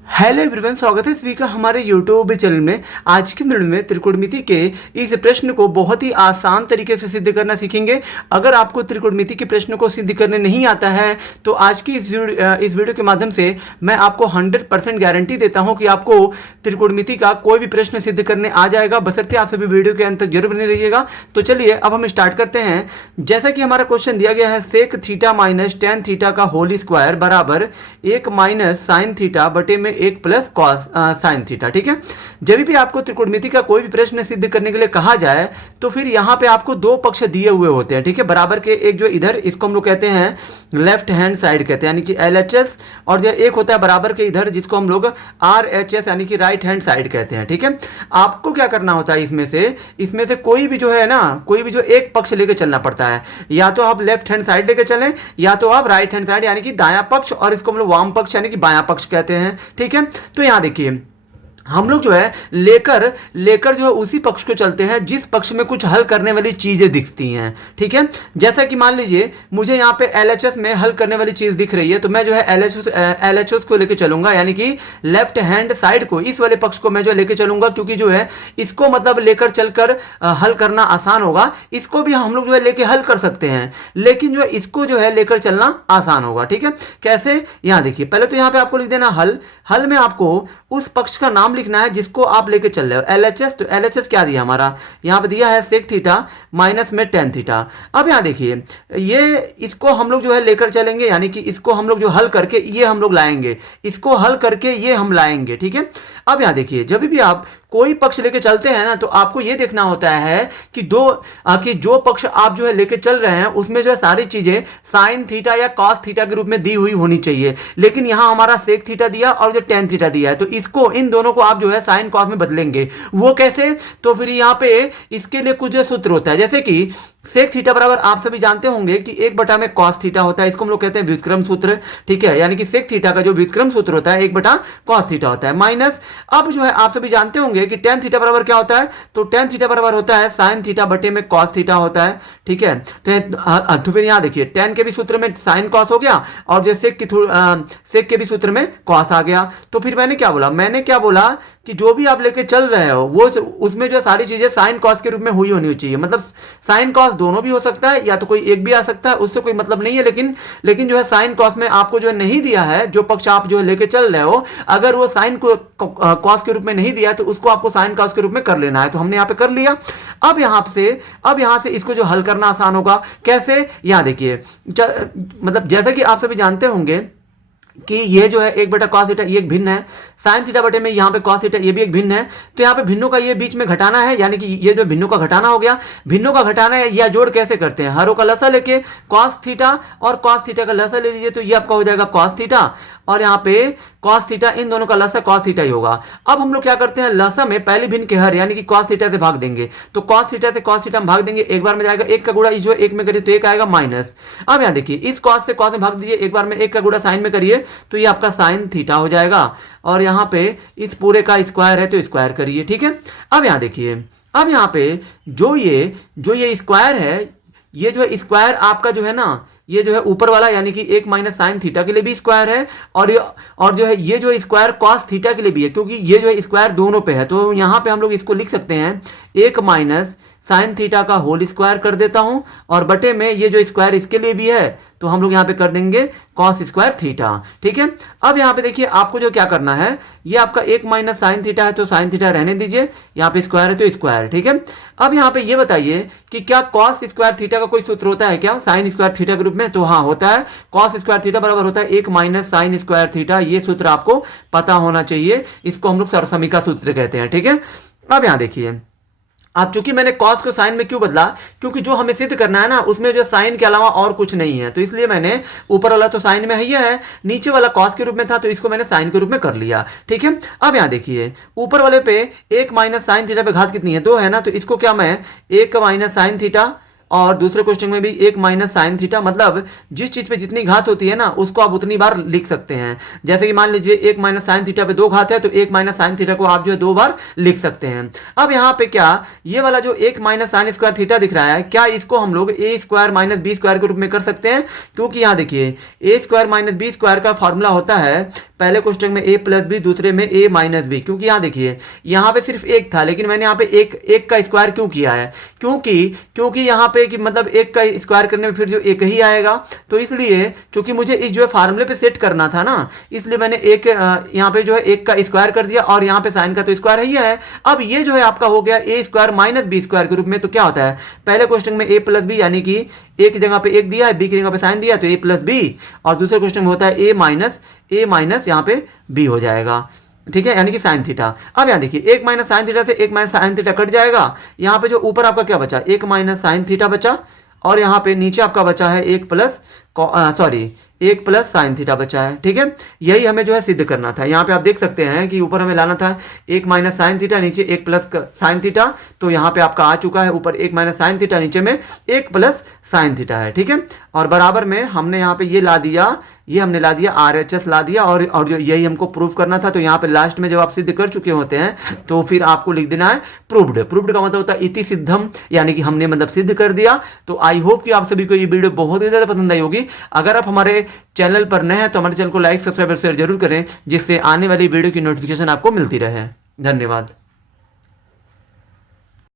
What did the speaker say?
Hello everyone, स्वागत है सभी का हमारे यूट्यूब चैनल में। आज की वीडियो में त्रिकोणमिति के इस प्रश्न को बहुत ही आसान तरीके से सिद्ध करना सीखेंगे। अगर आपको त्रिकोणमिति के प्रश्न को सिद्ध करने नहीं आता है तो आज की इस वीडियो के माध्यम से मैं आपको 100% गारंटी देता हूं कि आपको त्रिकोणमिति का कोई भी प्रश्न सिद्ध करने आ जाएगा, बशर्ते आप सभी वीडियो के अंत तक जरूर बने रहिएगा। तो चलिए अब हम स्टार्ट करते हैं। जैसा कि हमारा क्वेश्चन दिया गया है, sec theta minus tan theta का होल स्क्वायर बराबर 1 माइनस साइन थीटा बटे में 1 प्लस कॉस साइन थीटा। ठीक है, जब भी आपको त्रिकोणमिति का कोई भी प्रश्न सिद्ध करने के लिए कहा जाए तो फिर यहां पे आपको दो पक्ष दिए हुए होते हैं। ठीक है, बराबर के एक जो इधर, इसको हम लोग कहते हैं लेफ्ट हैंड साइड कहते हैं, यानी कि LHS, और जो एक होता है बराबर के इधर जिसको हम लोग RHS यानी कि राइट हैंड साइड कहते हैं। ठीक है, आपको क्या करना होता है, इसमें से कोई भी जो है ना, कोई भी जो एक पक्ष लेके चलना पड़ता है। या तो आप लेफ्ट हैंड साइड लेके चलें या तो आप राइट हैंड साइड यानी कि दायां पक्ष, और इसको हम लोग वाम पक्ष यानी कि बायां पक्ष कहते हैं। ठीक है, तो यहां देखिए हम लोग जो है लेकर जो है उसी पक्ष को चलते हैं जिस पक्ष में कुछ हल करने वाली चीजें दिखती हैं। ठीक है, जैसा कि मान लीजिए मुझे यहाँ पे LHS में हल करने वाली चीज दिख रही है, तो मैं जो है LHS को लेके चलूंगा, यानी कि लेफ्ट हैंड साइड को, इस वाले पक्ष को मैं जो लेके चलूंगा, क्योंकि जो है इसको मतलब लेकर चलकर हल करना आसान होगा। इसको भी हम लोग जो है लेके हल कर सकते हैं, लेकिन जो है इसको जो है लेकर चलना आसान होगा। ठीक है, कैसे, यहाँ देखिए, पहले तो यहाँ पे आपको लिख देना हल में आपको उस पक्ष का नाम लिखना है जिसको आप लेके चल रहे हो। LHS, तो LHS क्या दिया हमारा, यहाँ पे दिया है सेक थीटा माइनस में टेन थीटा। अब यहाँ देखिए, ये इसको हम लोग जो है लेकर चलेंगे, यानी कि इसको हम लोग जो हल करके ये हम लोग लाएंगे, इसको हल करके ये हम लाएंगे। ठीक है, अब यहाँ देखिए, जब भी आप कोई पक्ष लेके चलते हैं ना, तो आपको ये देखना होता है कि जो पक्ष आप जो है लेके चल रहे हैं उसमें जो है सारी चीजें साइन थीटा या कॉस थीटा के रूप में दी हुई होनी चाहिए। लेकिन यहां हमारा सेक थीटा दिया और जो टेन थीटा दिया है, तो इसको, इन दोनों को आप जो है साइन कॉस में बदलेंगे। वो कैसे, तो फिर यहाँ पे इसके लिए कुछ सूत्र होता है, जैसे कि सेक थीटा बराबर आप सभी जानते होंगे कि 1 में कॉस थीटा होता है, इसको हम लोग कहते हैं व्युत्क्रम सूत्र। ठीक है, यानी कि सेक थीटा का जो व्युत्क्रम सूत्र होता है 1 कॉस थीटा होता है, माइनस, अब जो है आप सभी जानते होंगे कि टेन थीटा बराबर क्या होता है, तो टेन थीटा बराबर होता है साइन थीटा बटे में कॉस थीटा होता है। ठीक है, तो फिर यहां देखिए, टेन के भी सूत्र में साइन कॉस हो गया और जो सेक के भी सूत्र में कॉस आ गया। तो फिर मैंने क्या बोला कि जो भी आप लेके चल रहे हो वो उसमें जो सारी चीजें साइन कॉस के रूप में हुई होनी चाहिए। मतलब साइन कॉस दोनों भी हो सकता है या तो कोई एक भी आ सकता है, उससे कोई मतलब नहीं है। लेकिन जो है साइन कॉस में आपको जो है नहीं दिया है, जो पक्ष आप जो है लेके चल रहे हो, अगर वो साइन कॉस के रूप में नहीं दिया है तो उसको आपको साइन कॉस के रूप में कर लेना है। तो हमने यहाँ पे कर लिया। अब यहाँ से इसको जो हल करना आसान होगा। कैसे, यहाँ देखिए, मतलब जैसा कि आप सभी जानते होंगे कि ये जो है 1 कॉस थीटा ये एक भिन्न है, साइन थीटा बटे में यहाँ पे कॉस थीटा ये भी एक भिन्न है। तो यहाँ पे भिन्नों का ये बीच में घटाना है, यानी कि ये जो भिन्नों का घटाना हो गया। भिन्नों का घटाना है, या जोड़ कैसे करते हैं, हरों का लसा लेके कॉस थीटा और कॉस थीटा का लसा ले लीजिए, तो ये आपका हो जाएगा कॉस थीटा, और यहाँ पे कॉस थीटा, इन दोनों का लसा कॉस थीटा ही होगा। अब हम लोग क्या करते हैं, लसा में पहली भिन्न के हर यानी कि कॉस थीटा से भाग देंगे, तो कॉस थीटा से कॉस थीटा में भाग देंगे, एक बार में जाएगा, एक का गुणा इस जो एक में करिए तो एक आएगा माइनस। अब यहाँ देखिए, इस कॉस से कॉस में भाग दीजिए, एक बार में एक का गुणा साइन में करिए तो ये आपका साइन थीटा हो जाएगा, और यहाँ पे इस पूरे का स्क्वायर है तो स्क्वायर करिए। ठीक है, अब यहाँ देखिए, अब यहाँ पे जो ये स्क्वायर है, ये जो है स्क्वायर आपका जो है ना, ये जो है ऊपर वाला यानी कि 1 माइनस साइन थीटा के लिए भी स्क्वायर है, और जो है ये जो स्क्वायर कॉस थीटा के लिए भी है, क्योंकि ये जो है स्क्वायर दोनों पे है। तो यहाँ पे हम लोग इसको लिख सकते हैं 1 माइनस साइन थीटा का होल स्क्वायर कर देता हूं, और बटे में ये जो स्क्वायर इसके लिए भी है तो हम लोग यहाँ पे कर देंगे कॉस स्क्वायर थीटा। ठीक है, अब यहाँ पे देखिए, आपको जो क्या करना है, ये आपका 1 माइनस साइन थीटा है तो साइन थीटा रहने दीजिए, यहाँ पे स्क्वायर है तो स्क्वायर। ठीक है, अब यहाँ पे ये बताइए कि क्या कॉस स्क्वायर थीटा का कोई सूत्र होता है क्या साइन स्क्वायर थीटा के रूप में, तो हाँ होता है। कॉस स्क्वायर थीटा बराबर होता है 1 माइनस साइन स्क्वायर थीटा, ये सूत्र आपको पता होना चाहिए, इसको हम लोग सरसमीका सूत्र कहते हैं। ठीक है, अब यहाँ देखिए, अब चूंकि मैंने कॉस को साइन में क्यों बदला, क्योंकि जो हमें सिद्ध करना है ना उसमें जो साइन के अलावा और कुछ नहीं है, तो इसलिए मैंने ऊपर वाला तो साइन में ही है, नीचे वाला कॉस के रूप में था तो इसको मैंने साइन के रूप में कर लिया। ठीक है, अब यहाँ देखिए, ऊपर वाले पे 1 माइनस साइन थीटा पे घात कितनी है, 2 है ना, तो इसको क्या मैं 1 माइनस साइन थीटा और दूसरे क्वेश्चन में भी 1 माइनस साइन थीटा, मतलब जिस चीज पे जितनी घात होती है ना उसको आप उतनी बार लिख सकते हैं। जैसे कि मान लीजिए 1 माइनस साइन थीटा पे 2 घात है तो 1 माइनस साइन थीटा को आप जो है 2 बार लिख सकते हैं। अब यहाँ पे क्या ये वाला जो 1 माइनस साइन स्क्वायर थीटा दिख रहा है, क्या इसको हम लोग ए स्क्वायर माइनस बी स्क्वायर के रूप में कर सकते हैं? क्योंकि यहाँ देखिए ए स्क्वायर माइनस बी स्क्वायर का फॉर्मूला होता है पहले क्वेश्चन में ए प्लस बी, दूसरे में ए माइनस बी। क्योंकि यहाँ देखिए यहाँ पे सिर्फ एक था लेकिन मैंने यहाँ पे एक का स्क्वायर क्यों किया है? क्योंकि यहाँ पे कि मतलब एक का स्क्वायर करने में फिर जो एक ही आएगा, तो इसलिए क्योंकि मुझे इस जो है फार्मूले पे सेट करना था ना, इसलिए मैंने एक यहाँ पे जो है एक का स्क्वायर कर दिया और यहाँ पे साइन का तो स्क्वायर ही है। अब ये जो है आपका हो गया ए स्क्वायर माइनस बी स्क्वायर के रूप में। तो क्या होता है पहले क्वेश्चन में ए प्लस बी, यानी कि ए की जगह पे एक दिया है, बी की जगह पे साइन दिया तो ए प्लस बी, और दूसरे क्वेश्चन में होता है ए माइनस यहाँ पे बी हो जाएगा, ठीक है, यानी कि साइन थीटा। अब यहाँ देखिए 1 माइनस साइन थीटा से 1 माइनस साइन थीटा कट जाएगा। यहाँ पे जो ऊपर आपका क्या बचा 1 माइनस साइन थीटा बचा, और यहाँ पे नीचे आपका बचा है 1 प्लस साइन थीटा बचा है, ठीक है। यही हमें जो है सिद्ध करना था। यहाँ पे आप देख सकते हैं कि ऊपर हमें लाना था 1 माइनस साइन थीटा, नीचे 1 प्लस साइन थीटा, तो यहाँ पे आपका आ चुका है ऊपर 1 माइनस साइन थीटा, नीचे में 1 प्लस साइन थीटा है, ठीक है। और बराबर में हमने यहाँ पे ये ला दिया, ये हमने ला दिया RHS ला दिया, और जो यही हमको प्रूफ करना था। तो यहाँ पे लास्ट में जब आप सिद्ध कर चुके होते हैं तो फिर आपको लिख देना है प्रूव्ड। प्रूव्ड का मतलब होता है इति सिद्धम, यानी कि हमने मतलब सिद्ध कर दिया। तो आई होप कि आप सभी को ये वीडियो बहुत ही ज़्यादा पसंद आई होगी। अगर आप हमारे चैनल पर नए हैं तो हमारे चैनल को लाइक, सब्सक्राइब और शेयर जरूर करें, जिससे आने वाली वीडियो की नोटिफिकेशन आपको मिलती रहे। धन्यवाद।